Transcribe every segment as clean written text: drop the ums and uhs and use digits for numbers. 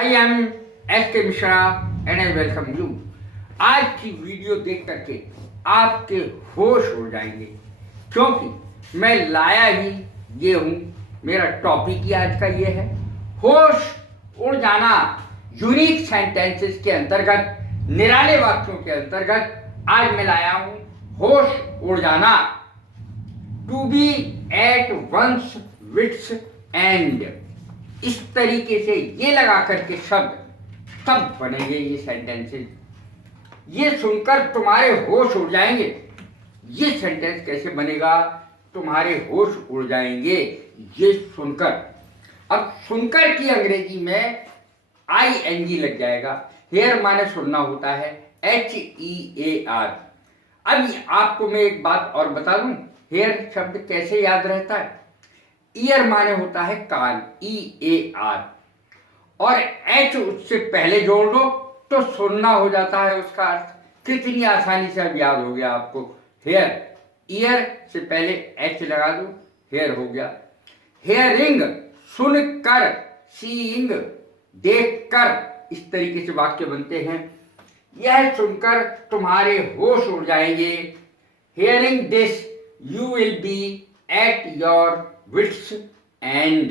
I am S के Mishra and I welcome you. आज की वीडियो देख करके आपके होश उड़ जाएंगे, क्योंकि मैं लाया ही ये हूँ। मेरा टॉपिक ही आज का ये है, होश उड़ जाना। यूनिक सेंटेंसेस के अंतर्गत, निराले वाक्यों के अंतर्गत आज मैं लाया हूँ होश उड़ जाना। To be at one's wits end, इस तरीके से ये लगा करके शब्द तब बनेंगे ये सेंटेंसेस। ये सुनकर तुम्हारे होश उड़ जाएंगे। ये सेंटेंस कैसे बनेगा? तुम्हारे होश उड़ जाएंगे ये सुनकर। अब सुनकर की अंग्रेजी में ING लग जाएगा। हेयर माने सुनना होता है, HEAR। अब आपको मैं एक बात और बता दूं, हेयर शब्द कैसे याद रहता है। ईयर माने होता है कान, EAR, और H उससे पहले जोड़ दो तो सुनना हो जाता है उसका अर्थ। कितनी आसानी से अब याद हो गया आपको। हेयर, ईयर से पहले H लगा दो, हेयर हो गया। हेयरिंग, सुनकर, सीइंग, देखकर, इस तरीके से वाक्य बनते हैं। यह सुनकर तुम्हारे होश उड़ जाएंगे। Hearing this you will be at your wits end.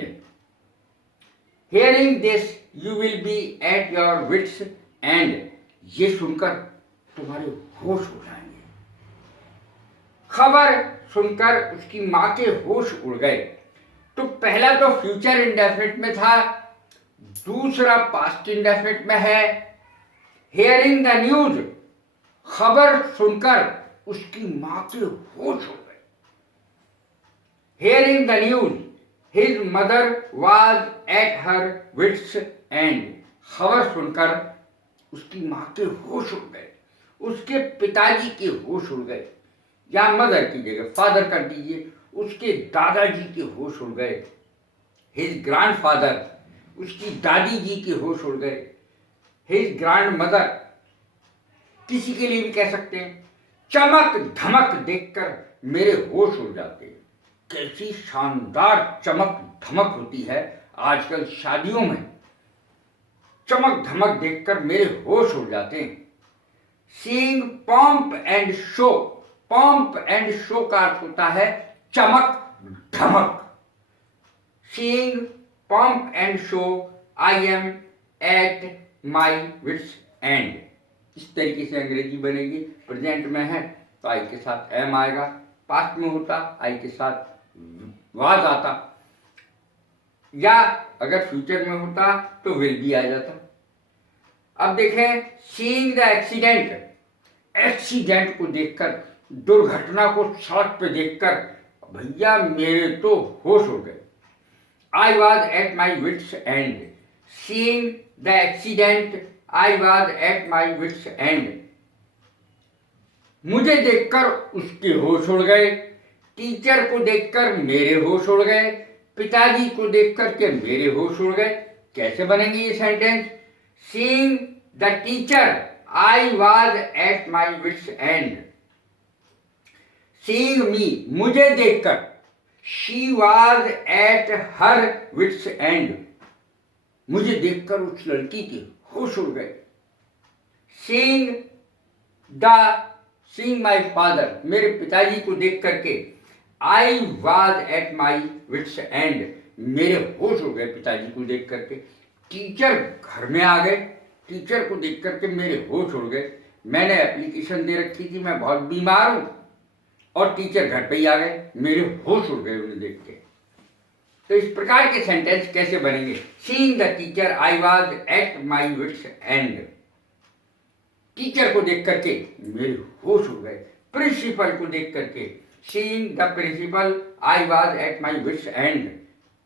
Hearing this, you will be at your wits end. ये सुनकर तुम्हारे होश उड़ जाएंगे। खबर सुनकर उसकी माँ के होश उड़ गए। तो पहला तो फ्यूचर इंडेफिनिट में था, दूसरा पास्ट इंडेफिनिट में है। हेयरिंग द न्यूज, खबर सुनकर उसकी माँ के होश उड़ गए। Hearing the news, his mother was at her wits end. खबर सुनकर उसकी माँ के होश उड़ गए, उसके पिताजी के होश उड़ गए, या मदर की जगह फादर कर दीजिए, उसके दादाजी के होश उड़ गए। His grandfather, उसकी दादी जी के होश उड़ गए। His grandmother, किसी के लिए भी कह सकते हैं। चमक धमक देखकर मेरे होश उड़ जाते हैं। कैसी शानदार चमक धमक होती है आजकल शादियों में। चमक धमक देखकर मेरे होश उड़ जाते हैं। Seeing pomp and show, pomp and show का अर्थ होता है चमक धमक। Seeing pomp and show, I am at my wits end. इस तरीके से अंग्रेजी बनेगी। प्रेजेंट में है तो आई के साथ एम आएगा, पास्ट में होता आई के साथ वाज आता, या अगर फ्यूचर में होता तो विल भी आ जाता। अब देखें, सीइंग द एक्सीडेंट, एक्सीडेंट को देखकर, दुर्घटना को सड़क पे देखकर भैया मेरे तो होश हो गए। I was at my wits end, seeing the accident I was at my wits end. मुझे देखकर उसके होश उड़ गए, टीचर को देखकर मेरे होश उड़ गए, पिताजी को देखकर के मेरे होश उड़ गए। कैसे बनेंगे ये sentence? Seeing the teacher I was at my wits end. Seeing me, मुझे देखकर, she was at her wits end. मुझे देखकर उस लड़की के होश उड़ गए। सीइंग माई फादर, मेरे पिताजी को देख करके, I was at my wits end, मेरे होश हो गए पिताजी को देख करके। टीचर घर में आ गए, टीचर को देख करके मेरे होश उड़ गए। मैंने एप्लीकेशन दे रखी थी, मैं बहुत बीमार हूँ, और टीचर घर पे ही आ गए, मेरे होश उड़ गए उन्हें देख के। तो इस प्रकार के सेंटेंस कैसे बनेंगे? Seeing the teacher I was at my wits end, teacher को देख करके मेरे होश उड़ गए। प्रिंसिपल को देख करके, seeing the principal I was at my wits end,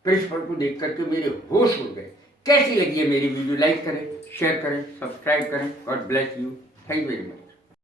principal को देख करके मेरे होश उड़ गए। कैसी लगी है मेरी वीडियो? लाइक करें, शेयर करें, सब्सक्राइब करें। God bless you. Thank you very much.